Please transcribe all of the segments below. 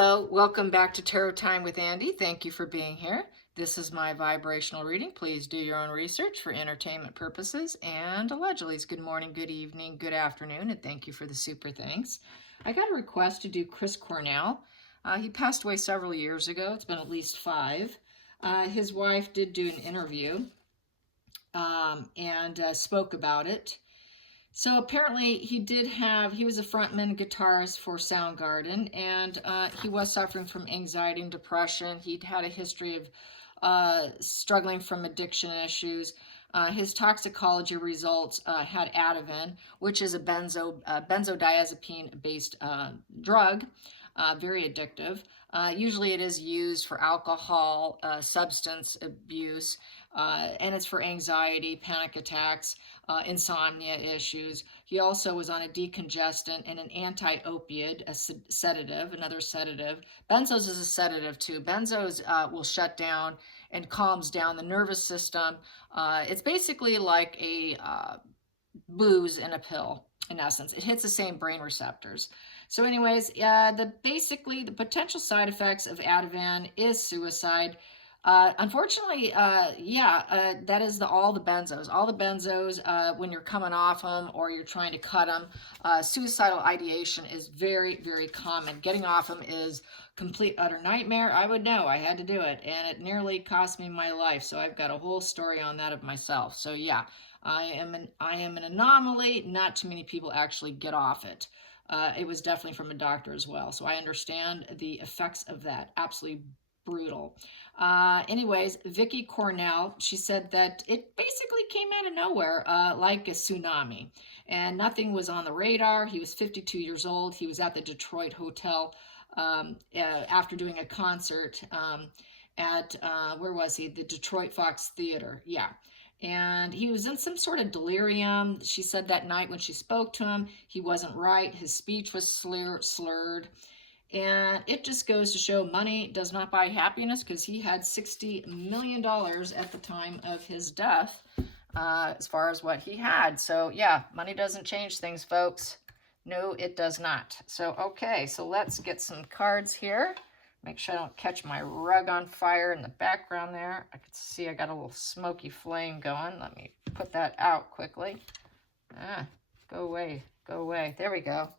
Hello, welcome back to Tarot Time with Andy. Thank you for being here. This is my vibrational reading. Please do your own research for entertainment purposes. And allegedly, good morning, good evening, good afternoon, and thank you for the super thanks. I got a request to do Chris Cornell. He passed away several years ago. It's been at least 5. His wife did do an interview and spoke about it. So apparently he was a frontman guitarist for Soundgarden, and he was suffering from anxiety and depression. He'd had a history of struggling from addiction issues. His toxicology results had Ativan, which is a benzodiazepine-based drug, very addictive. Usually it is used for alcohol, substance abuse, and it's for anxiety, panic attacks, insomnia issues. He also was on a decongestant and an anti-opiate, a sedative, another sedative. Benzos is a sedative too. Benzos will shut down and calms down the nervous system. It's basically like a booze in a pill, in essence. It hits the same brain receptors. So anyways, basically the potential side effects of Ativan is suicide. Unfortunately, that is all the benzos. All the benzos, when you're coming off them or you're trying to cut them, suicidal ideation is very, very common. Getting off them is complete, utter nightmare. I would know. I had to do it, and it nearly cost me my life. So I've got a whole story on that of myself. So yeah, I am an anomaly. Not too many people actually get off it. It was definitely from a doctor as well. So I understand the effects of that. Absolutely brutal. Anyways, Vicky Cornell, she said that it basically came out of nowhere, like a tsunami, and nothing was on the radar. He was 52 years old. He was at the Detroit hotel after doing a concert at, where was he? The Detroit Fox Theater. Yeah. And he was in some sort of delirium. She said that night when she spoke to him, he wasn't right. His speech was slurred. And it just goes to show money does not buy happiness, because he had $60 million at the time of his death, as far as what he had. So yeah, money doesn't change things, folks. No, it does not. So, okay, so let's get some cards here. Make sure I don't catch my rug on fire in the background there. I can see I got a little smoky flame going. Let me put that out quickly. Go away, go away. There we go.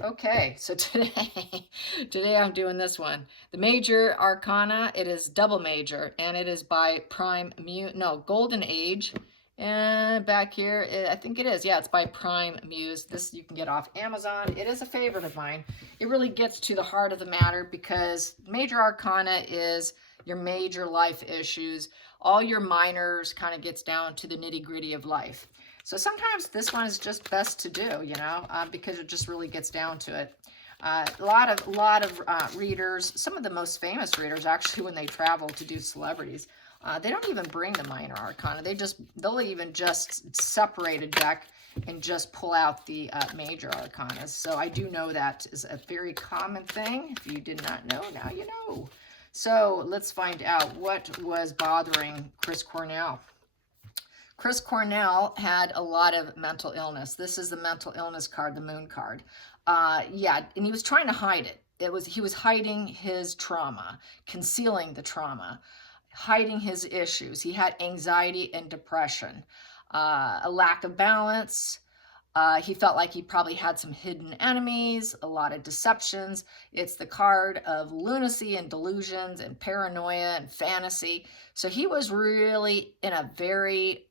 Okay, so today I'm doing this one. The major arcana, it is double major, and it is by Golden Age. And back here, I think it is. Yeah, it's by Prime Muse. This you can get off Amazon. It is a favorite of mine. It really gets to the heart of the matter, because major arcana is your major life issues. All your minors kind of gets down to the nitty-gritty of life. So sometimes this one is just best to do, because it just really gets down to it. A lot of readers, some of the most famous readers, actually, when they travel to do celebrities, they don't even bring the minor arcana. They'll even just separate a deck and just pull out the major arcanas. So I do know that is a very common thing. If you did not know, now you know. So let's find out what was bothering Chris Cornell. Chris Cornell had a lot of mental illness. This is the mental illness card, the moon card. And he was trying to hide it. He was hiding his trauma, concealing the trauma, hiding his issues. He had anxiety and depression, a lack of balance. He felt like he probably had some hidden enemies, a lot of deceptions. It's the card of lunacy and delusions and paranoia and fantasy. So he was really in a very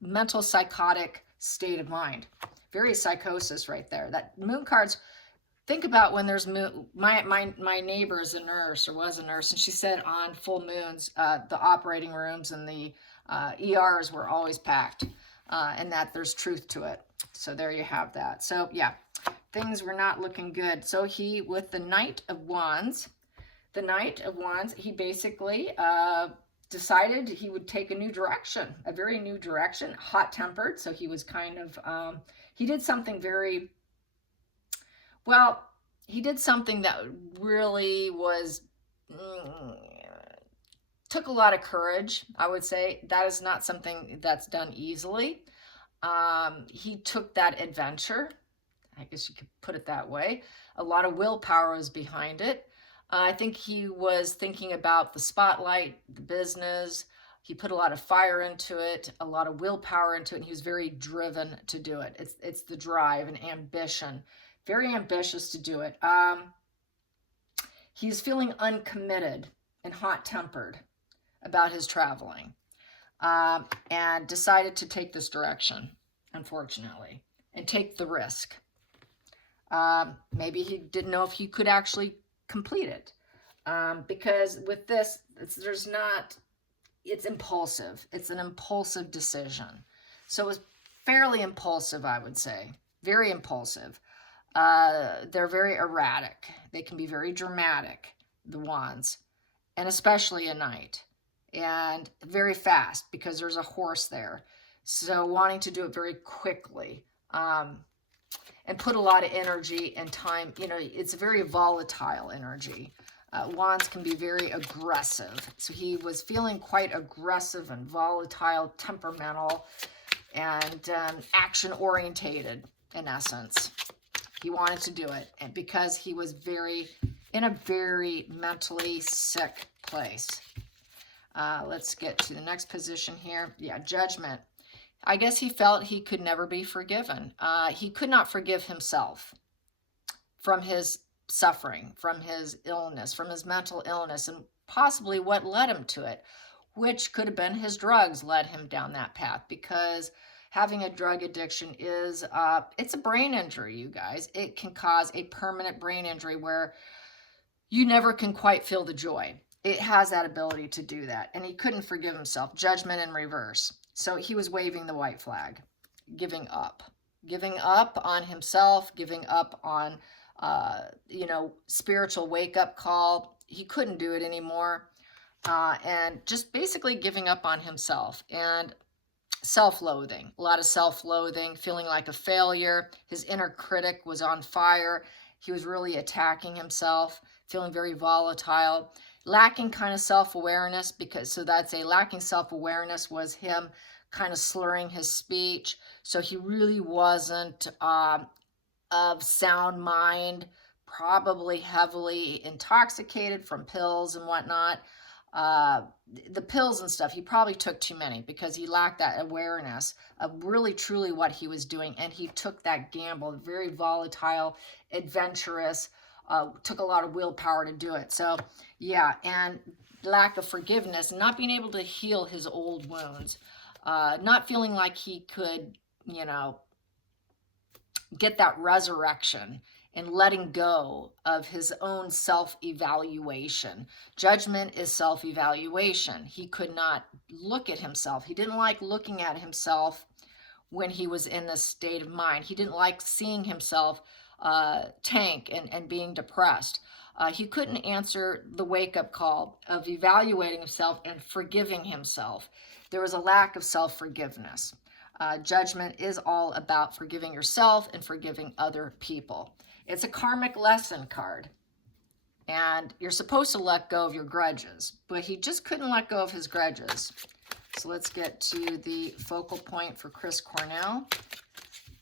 mental psychotic state of mind. Very psychosis right there. That moon cards, think about when there's moon. My neighbor is a nurse, or was a nurse, and she said on full moons, the operating rooms and the ERs were always packed, and that there's truth to it. So there you have that. So yeah, things were not looking good. So with the Knight of Wands, he basically decided he would take a new direction, a very new direction, hot-tempered. So he was kind of, he did something he did something that really was, took a lot of courage, I would say. That is not something that's done easily. He took that adventure, I guess you could put it that way. A lot of willpower was behind it. I think he was thinking about the spotlight, the business. He put a lot of fire into it, a lot of willpower into it, and he was very driven to do it. It's the drive and ambition. Very ambitious to do it. He's feeling uncommitted and hot-tempered about his traveling, and decided to take this direction, unfortunately, and take the risk. Maybe he didn't know if he could actually complete it, because with this, it's impulsive. It's an impulsive decision. So it was fairly impulsive, I would say. Very impulsive. They're very erratic. They can be very dramatic, the wands, and especially at night. And very fast, because there's a horse there. So wanting to do it very quickly. And put a lot of energy and time. You know, it's a very volatile energy. Wands can be very aggressive. So he was feeling quite aggressive and volatile, temperamental, and action-orientated, in essence. He wanted to do it, and because he was in a very mentally sick place. Let's get to the next position here. Yeah, Judgment. I guess he felt he could never be forgiven. He could not forgive himself from his suffering, from his illness, from his mental illness, and possibly what led him to it, which could have been his drugs led him down that path, because having a drug addiction is, it's a brain injury, you guys. It can cause a permanent brain injury where you never can quite feel the joy. It has that ability to do that, and he couldn't forgive himself. Judgment in reverse. So he was waving the white flag, giving up on himself, giving up on, spiritual wake-up call. He couldn't do it anymore, and just basically giving up on himself, and self-loathing, a lot of self-loathing, feeling like a failure. His inner critic was on fire. He was really attacking himself, feeling very volatile. Lacking kind of self-awareness, lacking self-awareness was him kind of slurring his speech. So he really wasn't of sound mind, probably heavily intoxicated from pills and whatnot. The pills and stuff, he probably took too many because he lacked that awareness of really truly what he was doing. And he took that gamble, very volatile, adventurous, took a lot of willpower to do it. So yeah, and lack of forgiveness, not being able to heal his old wounds, not feeling like he could, get that resurrection, and letting go of his own self-evaluation. Judgment is self-evaluation. He could not look at himself. He didn't like looking at himself when he was in this state of mind. He didn't like seeing himself tank and being depressed. He couldn't answer the wake-up call of evaluating himself and forgiving himself. There was a lack of self-forgiveness. Judgment is all about forgiving yourself and forgiving other people. It's a karmic lesson card, and you're supposed to let go of your grudges, but he just couldn't let go of his grudges. So let's get to the focal point for Chris Cornell.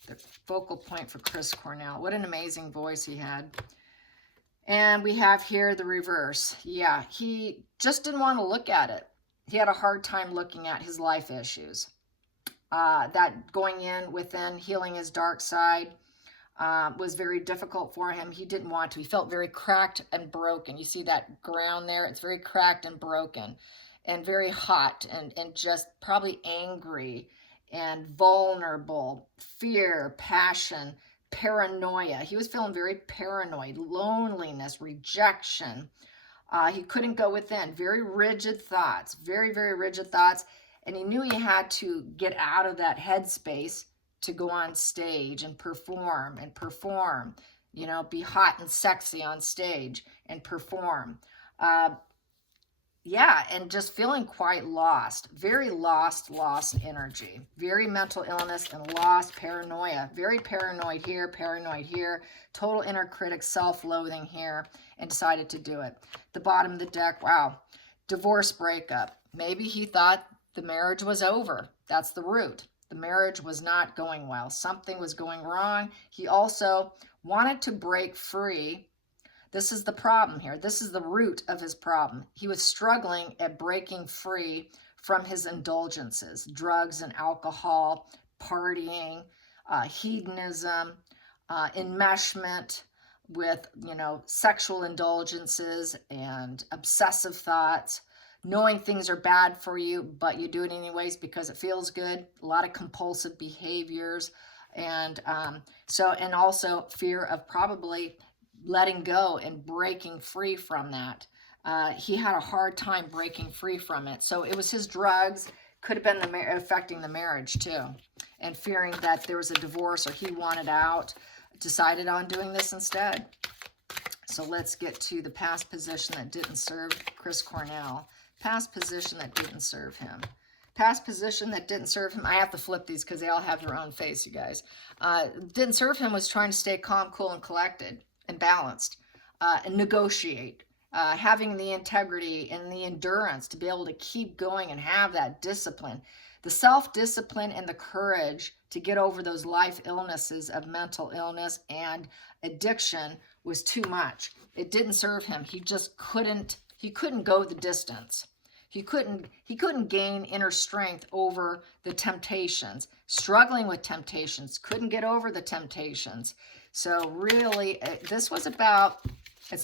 The focal point for Chris Cornell. What an amazing voice he had. And we have here the reverse. Yeah, he just didn't want to look at it. He had a hard time looking at his life issues. That going within, healing his dark side was very difficult for him. He didn't want to. He felt very cracked and broken. You see that ground there? It's very cracked and broken and very hot and just probably angry and vulnerable, fear, passion, paranoia. He was feeling very paranoid, loneliness, rejection. He couldn't go within. Very rigid thoughts, very, very rigid thoughts. And he knew he had to get out of that headspace to go on stage and perform, be hot and sexy on stage and perform. And just feeling quite lost, very lost energy, very mental illness and lost, paranoia, very paranoid here, total inner critic, self-loathing here, and decided to do it. The bottom of the deck, wow, divorce breakup. Maybe he thought the marriage was over. That's the root. The marriage was not going well. Something was going wrong. He also wanted to break free, This is the problem here. This is the root of his problem. He was struggling at breaking free from his indulgences, drugs and alcohol, partying, hedonism, enmeshment with, sexual indulgences and obsessive thoughts, knowing things are bad for you, but you do it anyways because it feels good. A lot of compulsive behaviors. And and also fear of probably letting go and breaking free from that. He had a hard time breaking free from it. So it was his drugs, could have been affecting the marriage too. And fearing that there was a divorce or he wanted out, decided on doing this instead. So let's get to the past position that didn't serve Chris Cornell. Past position that didn't serve him. Past position that didn't serve him. I have to flip these because they all have their own face, you guys. Didn't serve him was trying to stay calm, cool, and collected and balanced, and negotiate, having the integrity and the endurance to be able to keep going and have that discipline, the self-discipline and the courage to get over those life illnesses of mental illness and addiction was too much. It didn't serve him. He just couldn't go the distance. He couldn't gain inner strength over the temptations, struggling with temptations, couldn't get over the temptations. So really, it's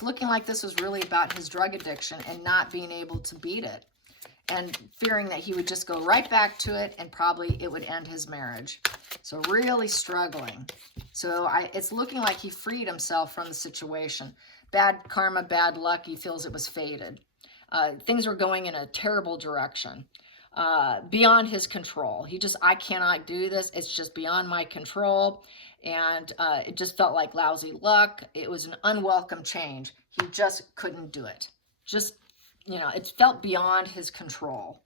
looking like this was really about his drug addiction and not being able to beat it and fearing that he would just go right back to it and probably it would end his marriage. So really struggling. So it's looking like he freed himself from the situation. Bad karma, bad luck, he feels it was fated. Things were going in a terrible direction, beyond his control. I cannot do this. It's just beyond my control. And it just felt like lousy luck. It was an unwelcome change. He just couldn't do it. It felt beyond his control.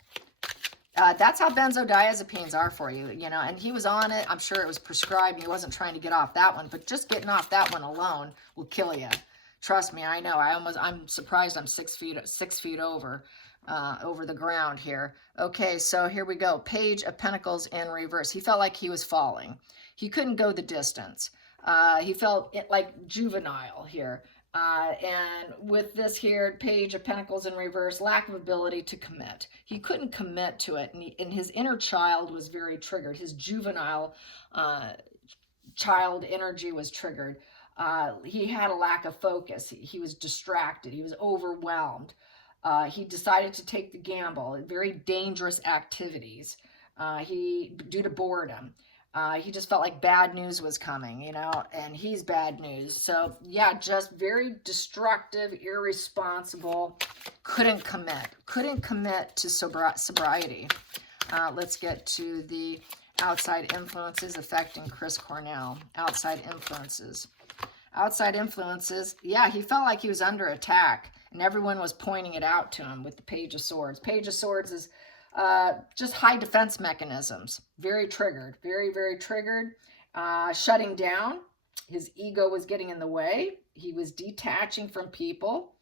That's how benzodiazepines are for you, and he was on it. I'm sure it was prescribed. He wasn't trying to get off that one, but just getting off that one alone will kill you. Trust me, I know. I'm surprised I'm 6 feet over the ground here. Okay, so here we go. Page of Pentacles in reverse. He felt like he was falling. He couldn't go the distance. He felt like juvenile here. And with this here, Page of Pentacles in reverse, lack of ability to commit. He couldn't commit to it, and his inner child was very triggered. His juvenile child energy was triggered. He had a lack of focus. He was distracted. He was overwhelmed. He decided to take the gamble, very dangerous activities. Due to boredom. He just felt like bad news was coming, and he's bad news. So yeah, just very destructive, irresponsible, couldn't commit to sobriety. Let's get to the outside influences affecting Chris Cornell. Outside influences. Yeah, he felt like he was under attack, and everyone was pointing it out to him with the Page of Swords. Page of Swords is just high defense mechanisms. Very triggered. Very, very triggered. Shutting down. His ego was getting in the way. He was detaching from people.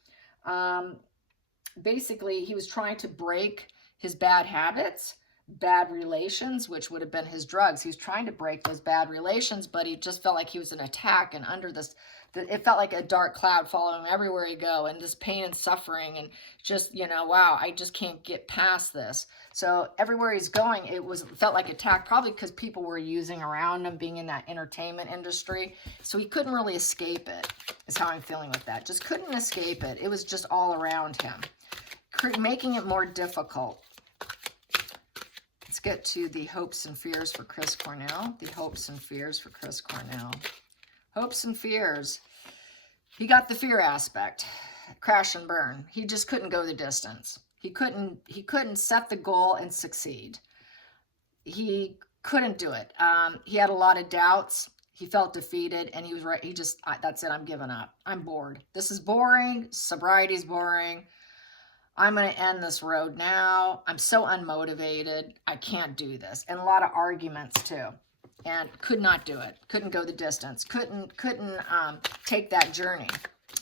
Basically, he was trying to break his bad habits, bad relations, which would have been his drugs. He was trying to break those bad relations, but he just felt like he was an attack, and under this, it felt like a dark cloud following him everywhere he go, and this pain and suffering, and just, wow, I just can't get past this. So everywhere he's going, felt like attack, probably because people were using around him, being in that entertainment industry. So he couldn't really escape it, is how I'm feeling with that. Just couldn't escape it. It was just all around him, making it more difficult. Let's get to the hopes and fears for Chris Cornell. The hopes and fears for Chris Cornell. Hopes and fears. He got the fear aspect. Crash and burn. He just couldn't go the distance. He couldn't set the goal and succeed. He couldn't do it. He had a lot of doubts. He felt defeated, and he was right. That's it. I'm giving up. I'm bored. This is boring. Sobriety's boring. I'm going to end this road now. I'm so unmotivated. I can't do this. And a lot of arguments too. And could not do it. Couldn't go the distance. Couldn't take that journey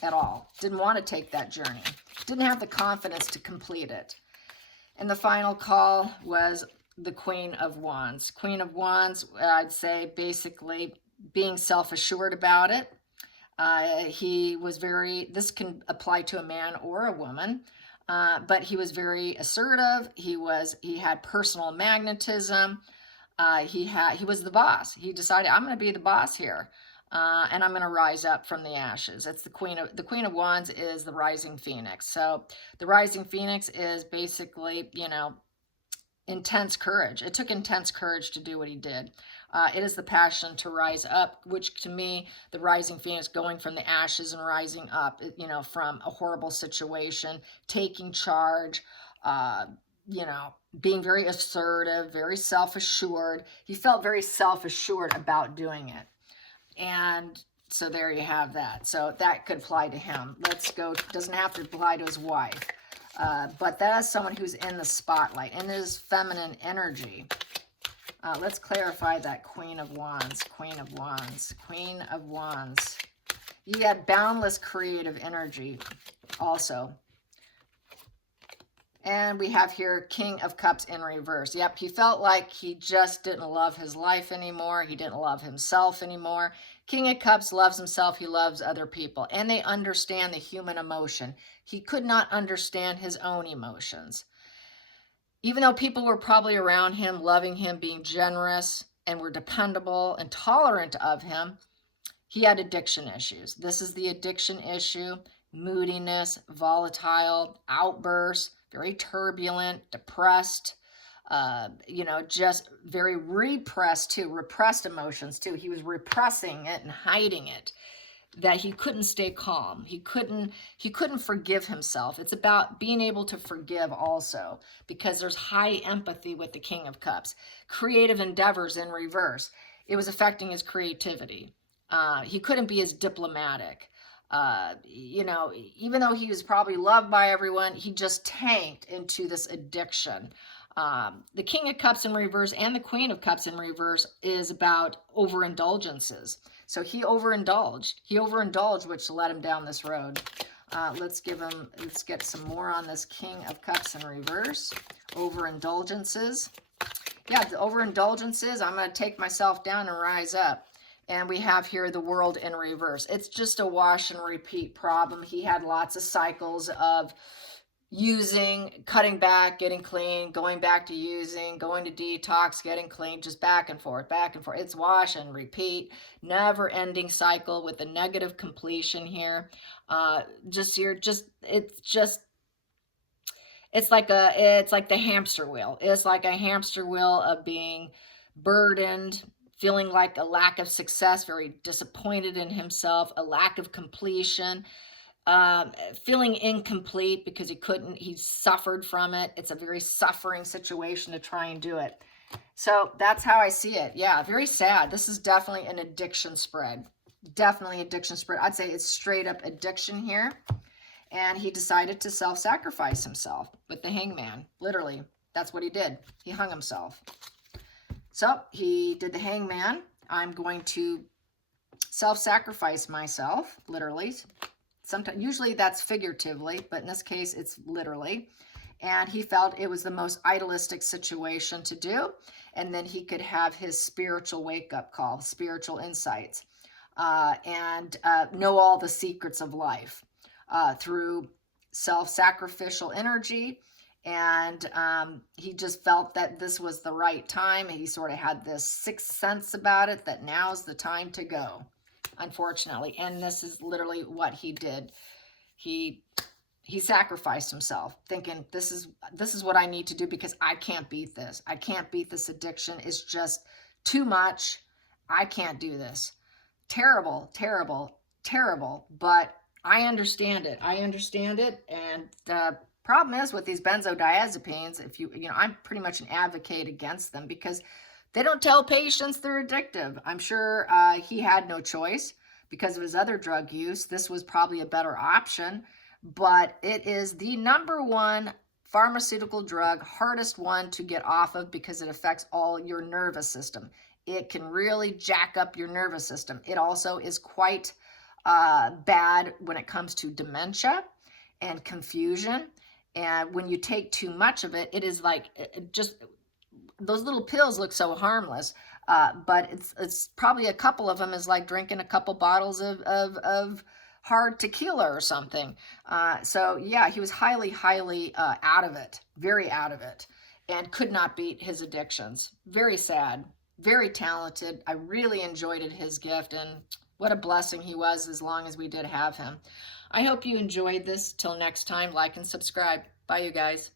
at all. Didn't want to take that journey. Didn't have the confidence to complete it. And the final call was the Queen of Wands. Queen of Wands, I'd say basically being self-assured about it. He was this can apply to a man or a woman, but he was very assertive. He had personal magnetism. He was the boss. He decided, I'm going to be the boss here, and I'm going to rise up from the ashes. It's the Queen of Wands is the rising phoenix. So the rising phoenix is basically, intense courage. It took intense courage to do what he did. It is the passion to rise up, which to me, the rising phoenix, going from the ashes and rising up, from a horrible situation, taking charge, being very assertive, very self-assured. He felt very self-assured about doing it. And so there you have that. So that could apply to him. Let's go. Doesn't have to apply to his wife. But that is someone who's in the spotlight, in his feminine energy. Let's clarify that Queen of Wands, Queen of Wands, Queen of Wands. You had boundless creative energy also. And we have here King of Cups in reverse. Yep, he felt like he just didn't love his life anymore. He didn't love himself anymore. King of Cups loves himself. He loves other people. And they understand the human emotion. He could not understand his own emotions. Even though people were probably around him, loving him, being generous, and were dependable and tolerant of him, he had addiction issues. This is the addiction issue: moodiness, volatile, outbursts, very turbulent, depressed, just very repressed too, repressed emotions too. He was repressing it and hiding it, that he couldn't stay calm. He couldn't forgive himself. It's about being able to forgive also, because there's high empathy with the King of Cups. Creative endeavors in reverse. It was affecting his creativity. He couldn't be as diplomatic. Even though he was probably loved by everyone, he just tanked into this addiction. The King of Cups in reverse and the Queen of Cups in reverse is about overindulgences. So he overindulged. Which led him down this road. Let's get some more on this King of Cups in reverse. Overindulgences. Yeah, the overindulgences. I'm going to take myself down and rise up. And we have here the World in reverse. It's just a wash and repeat problem. He had lots of cycles of using, cutting back, getting clean, going back to using, going to detox, getting clean, just back and forth, back and forth. It's wash and repeat, never ending cycle with a negative completion here. It's like the hamster wheel. It's like a hamster wheel of being burdened, feeling like a lack of success, very disappointed in himself, a lack of completion, feeling incomplete because he suffered from it. It's a very suffering situation to try and do it. So that's how I see it. Yeah, very sad. This is definitely an addiction spread. Definitely addiction spread. I'd say it's straight up addiction here. And he decided to self-sacrifice himself with the hangman. Literally, that's what he did. He hung himself. So he did the hangman. I'm going to self-sacrifice myself, literally. Sometimes, usually that's figuratively, but in this case, it's literally. And he felt it was the most idealistic situation to do. And then he could have his spiritual wake-up call, spiritual insights, and know all the secrets of life through self-sacrificial energy. And he just felt that this was the right time. He sort of had this sixth sense about it, that now's the time to go, unfortunately. And this is literally what he did. He sacrificed himself, thinking this is what I need to do, because I can't beat this. I can't beat this addiction. It's just too much. I can't do this. Terrible, terrible, terrible. But I understand it. And the problem is with these benzodiazepines, I'm pretty much an advocate against them, because they don't tell patients they're addictive. I'm sure he had no choice because of his other drug use. This was probably a better option, but it is the #1 pharmaceutical drug, hardest one to get off of, because it affects all your nervous system. It can really jack up your nervous system. It also is quite bad when it comes to dementia and confusion. And when you take too much of it, it is like, just those little pills look so harmless. But it's probably a couple of them is like drinking a couple bottles of hard tequila or something. So yeah, he was highly out of it, very out of it, and could not beat his addictions. Very sad, very talented. I really enjoyed his gift, and what a blessing he was as long as we did have him. I hope you enjoyed this. Till next time, like and subscribe. Bye, you guys.